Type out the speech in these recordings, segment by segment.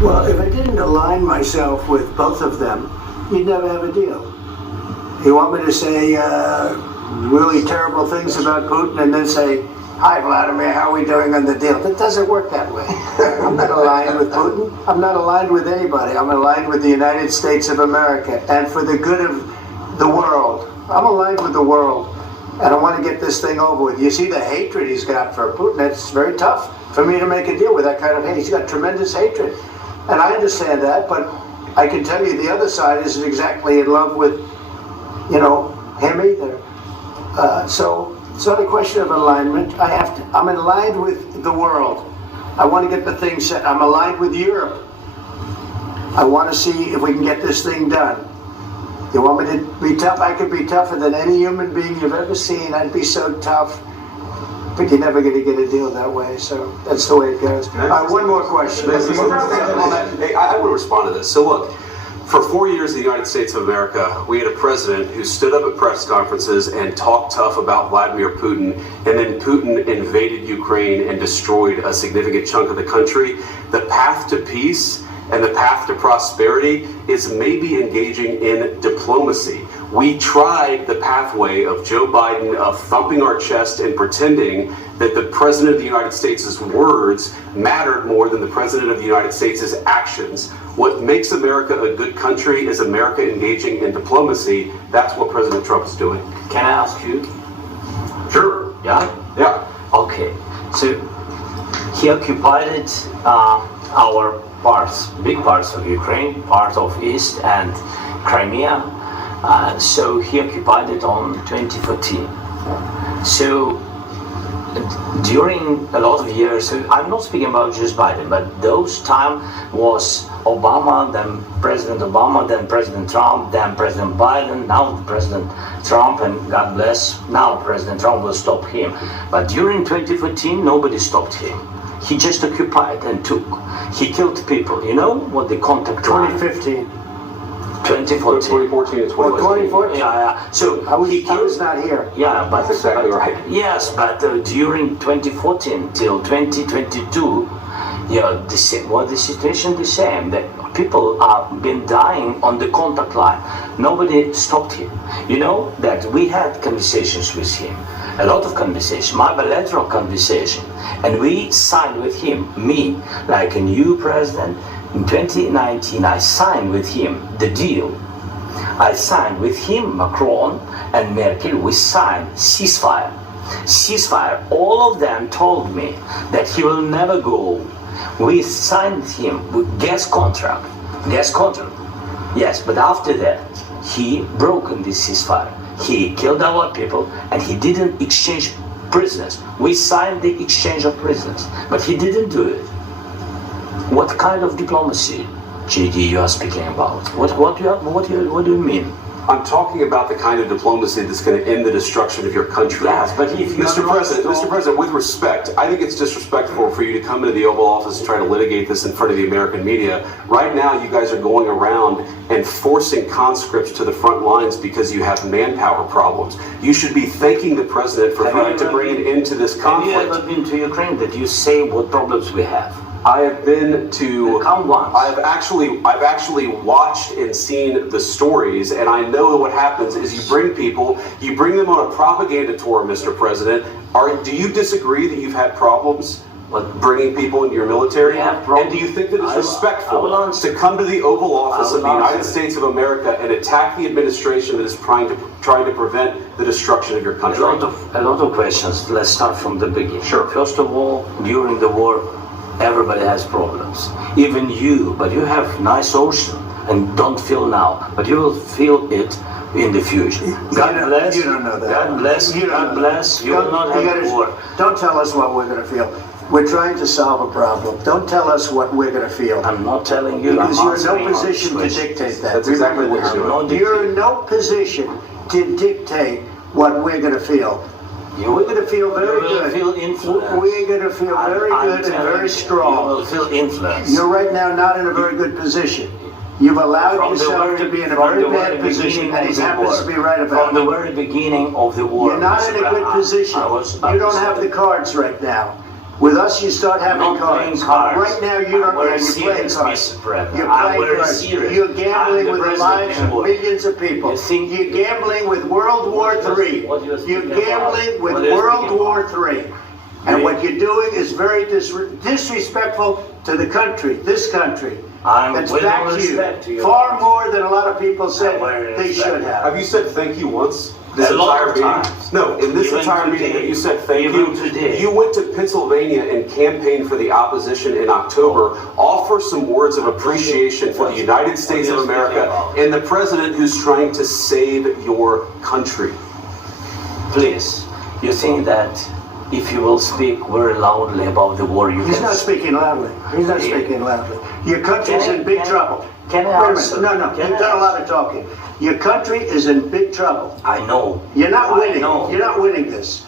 Well, if I didn't align myself with both of them, you'd never have a deal. You want me to say really terrible things about Putin and then say, "Hi, Vladimir, how are we doing on the deal?" That doesn't work that way. I'm not aligned with Putin. I'm not aligned with anybody. I'm aligned with the United States of America and for the good of the world. I'm aligned with the world, and I want to get this thing over with. You see the hatred he's got for Putin. It's very tough for me to make a deal with that kind of hate. He's got tremendous hatred, and I understand that, but I can tell you the other side isn't exactly in love with, him either. So it's not a question of alignment. I'm aligned with the world. I want to get the thing set. I'm aligned with Europe. I want to see if we can get this thing done. You want me to be tough? I could be tougher than any human being you've ever seen. I'd be so tough. But you're never going to get a deal that way, so that's the way it goes. One more question. I want to respond to this. So look, for 4 years in the United States of America, we had a president who stood up at press conferences and talked tough about Vladimir Putin, and then Putin invaded Ukraine and destroyed a significant chunk of the country. The path to peace and the path to prosperity is maybe engaging in diplomacy. We tried the pathway of Joe Biden, of thumping our chest and pretending that the President of the United States' words mattered more than the President of the United States' actions. What makes America a good country is America engaging in diplomacy. That's what President Trump is doing. Can I ask you? Sure. Yeah? Yeah. Okay. So he occupied our parts, big parts of Ukraine, part of East and Crimea. So he occupied it on 2014. So during a lot of years, so I'm not speaking about just Biden, but those time was Obama, then President Obama, then President Trump, then President Biden, now President Trump, and God bless, now President Trump will stop him. But during 2014, nobody stopped him. He just occupied and took. He killed people. You know what the contact 2015. 2014 and 2014. Yeah. So I was not here. Yeah, but that's exactly right. Yes, but during 2014 till 2022, the situation the same. That people have been dying on the contact line. Nobody stopped him. You know that we had conversations with him, a lot of conversation, my bilateral conversation, and we signed with him, me, like a new president. In 2019, I signed with him the deal. I signed with him, Macron and Merkel, we signed ceasefire. Ceasefire, all of them told me that he will never go. We signed him with gas contract. Yes, but after that, he broke this ceasefire. He killed our people and he didn't exchange prisoners. We signed the exchange of prisoners, but he didn't do it. What kind of diplomacy, JD, you are speaking about? What do you mean? I'm talking about the kind of diplomacy that's going to end the destruction of your country. Yes, but if you Mr. President, with respect, I think it's disrespectful for you to come into the Oval Office and try to litigate this in front of the American media. Right now, you guys are going around and forcing conscripts to the front lines because you have manpower problems. You should be thanking the President for trying to bring an end to this conflict. Have you ever been to Ukraine that you say what problems we have? I have been to. Come once. I've actually watched and seen the stories, and I know what happens is you bring them on a propaganda tour, Mr. President. Do you disagree that you've had problems with bringing people into your military? Yeah, and do you think that it's respectful to come to the Oval Office of the United States of America and attack the administration that is trying to prevent the destruction of your country? A lot of questions. Let's start from the beginning. Sure. First of all, during the war, everybody has problems, even you, but you have nice ocean and don't feel now, but you will feel it in the future. God bless. You don't know that. God bless. God bless. You will not have war. Don't tell us what we're going to feel. We're trying to solve a problem. Don't tell us what we're going to feel. I'm not telling you. Because you're in no position to dictate that. That's exactly what you're doing. You're in no position to dictate what we're going to feel. We're going to feel very good. Feel influence. We're going to feel very good and very strong. You will feel influence. You're right now not in a very good position. You've allowed yourself to be in a very bad position, and he happens to be right about it. From the very beginning of the war. You're not in a good position. You don't have the cards right now. With us, you start having Not playing cards. cards. Right now, you don't I'm very you're playing serious, cards. Mr. President. You're I'm playing very cards. serious. You're gambling I'm the with the president lives of of the world. millions of people. You think- You're gambling with World War III. What you're You're speaking about? gambling with What you're World speaking War about? III. And what you're doing is very disrespectful to the country, this country. I'm That's with back all to you. respect to you. Far more than a lot of people said I'm very they should respectful. have. Have you said thank you once? This A lot entire of meeting? times. No, in this Even entire meeting today. that you said thank Even you. today. You went to Pennsylvania and campaigned for the opposition in October. Offer some words of appreciation for the United States of America and the president who's trying to save your country. Please, you think that if you will speak very loudly about the war, you He's can... not speaking loudly. He's not speaking loudly. Your country's Can I- in big can I- trouble. can I Wait a answer? minute. No, Can you've I done a lot answer? of talking. Your country is in big trouble. I know. You're not I winning. know. You're not winning this.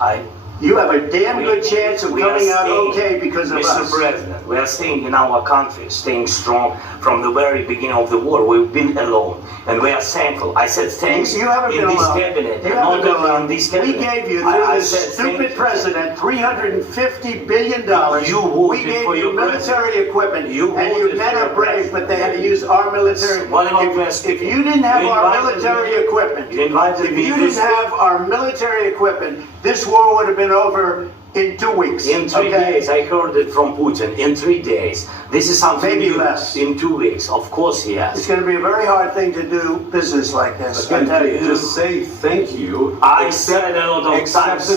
You have a damn We- good chance of we are coming out staying- okay because of Mr. us. President, we are staying in our country, staying strong from the very beginning of the war. We've been alone, and we are thankful. I said thanks You haven't in been this alone. cabinet, You and haven't not been only alone. in this We cabinet. gave you, I through this said thank stupid you. president, $350 billion. You voted We gave for you your military equipment, You and your voted men for are your brave, but they had to use our military. What about If West? you didn't have You our invited military me- equipment, You invited if me you to didn't speak. have our military equipment, this war would have been over in 2 weeks. In 3 days, I heard it from Putin. In 3 days, this is something Maybe new. less. In 2 weeks, of course he has. It's going to be a very hard thing to do business like this. I tell you. Just say thank you. I said a lot of times to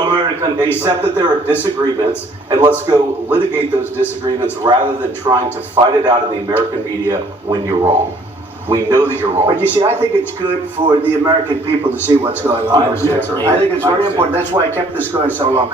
American people. Accept that there are disagreements, and let's go litigate those disagreements rather than trying to fight it out in the American media when you're wrong. We know that you're But wrong. you see, I think it's good for the American people to see what's going on. I understand, sir. I think it's I very understand. important. That's why I kept this going so long.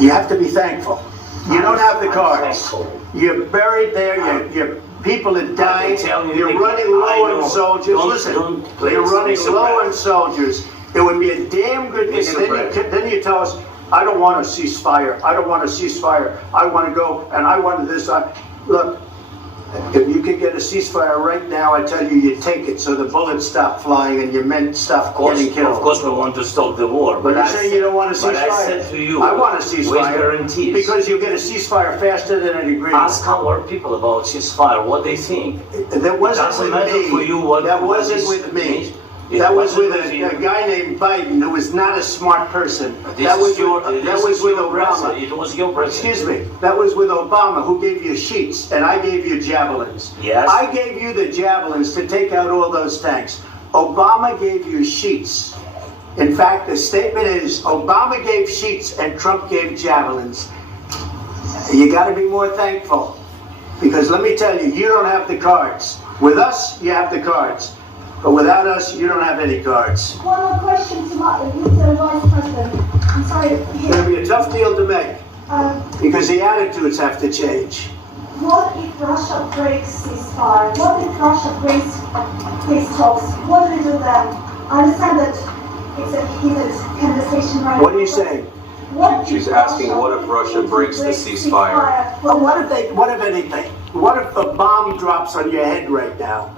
You have to be thankful. You don't have the I'm cards. thankful. You're buried there. Your people are dying. tell you, You're Nick, running I low know. on soldiers. Listen, Don't play you're running Mr. low President. on soldiers. It would be a damn good thing. Mr. And President. then you tell us, I don't want a ceasefire. I don't want a ceasefire. I want to go and I want this. Look, if you could get a ceasefire right now, I tell you, you take it so the bullets stop flying and your men stop getting killed. Of course, we want to stop the war. But you're saying you don't want a ceasefire. But I said to you, I want a with ceasefire. guarantees. Because you get a ceasefire faster than an agreement. Ask our people about ceasefire, what they think. That wasn't Doesn't with matter me. for you what- That what wasn't is- with me. It That was wasn't with with you. a guy named Biden who was not a smart person. This That was is your, with, this that was is with your president. Obama. It was your president. Excuse me. That was with Obama, who gave you sheets, and I gave you javelins. Yes. I gave you the javelins to take out all those tanks. Obama gave you sheets. In fact, the statement is Obama gave sheets and Trump gave javelins. You got to be more thankful. Because let me tell you, you don't have the cards. With us, you have the cards. But without us, you don't have any cards. One more question to Mr. Vice President. I'm sorry. It's going to be a tough deal to make. Um, Because the attitudes have to change. what if Russia breaks ceasefire? What if Russia breaks peace talks? What do we do then? I understand that it's a heated conversation right now. What are you saying? What She's if asking, what if Russia breaks the ceasefire? Well, what if anything? What if a bomb drops on your head right now?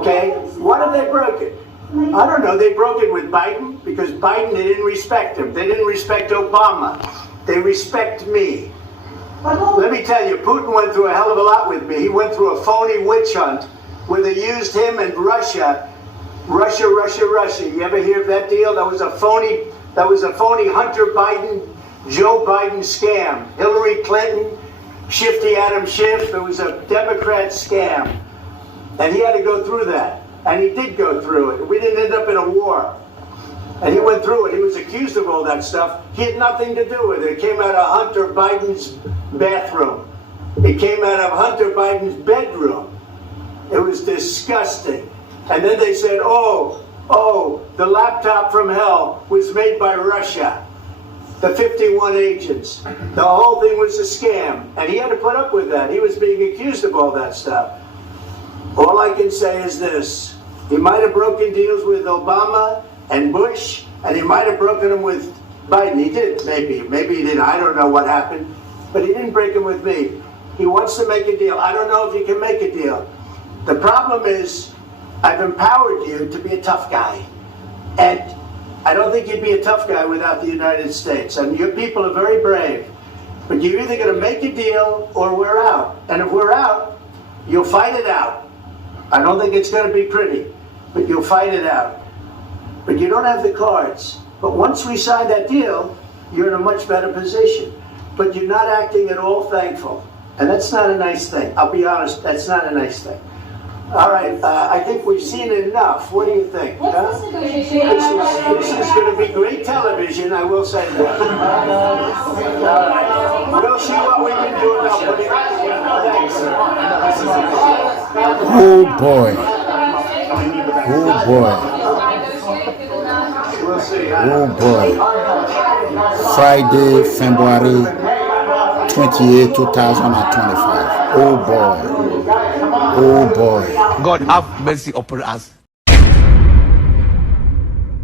Okay? What if they broke it? I don't know. They broke it with Biden because Biden, they didn't respect him. They didn't respect Obama. They respect me. Let me tell you, Putin went through a hell of a lot with me. He went through a phony witch hunt where they used him and Russia. Russia. You ever hear of that deal? That was a phony Hunter Biden, Joe Biden scam. Hillary Clinton, Shifty Adam Schiff. It was a Democrat scam. And he had to go through that. And he did go through it. We didn't end up in a war. And he went through it. He was accused of all that stuff. He had nothing to do with it. It came out of Hunter Biden's bathroom. It came out of Hunter Biden's bedroom. It was disgusting. And then they said, oh, the laptop from hell was made by Russia. The 51 agents. The whole thing was a scam. And he had to put up with that. He was being accused of all that stuff. All I can say is this. He might have broken deals with Obama and Bush, and he might have broken them with Biden. He did, maybe. Maybe he didn't. I don't know what happened. But he didn't break them with me. He wants to make a deal. I don't know if he can make a deal. The problem is, I've empowered you to be a tough guy. And I don't think you'd be a tough guy without the United States. And your people are very brave. But you're either going to make a deal or we're out. And if we're out, you'll fight it out. I don't think it's going to be pretty, but you'll fight it out. But you don't have the cards. But once we sign that deal, you're in a much better position. But you're not acting at all thankful. And that's not a nice thing. I'll be honest, that's not a nice thing. All right, I think we've seen enough. What do you think? What's this negotiation? This is going to be great television, I will say that. All right. We'll see what we can do about putting it together. Oh boy. Oh boy. We'll see. Oh boy. Friday, February 28, 2025. Oh boy. Oh boy. God have mercy upon us.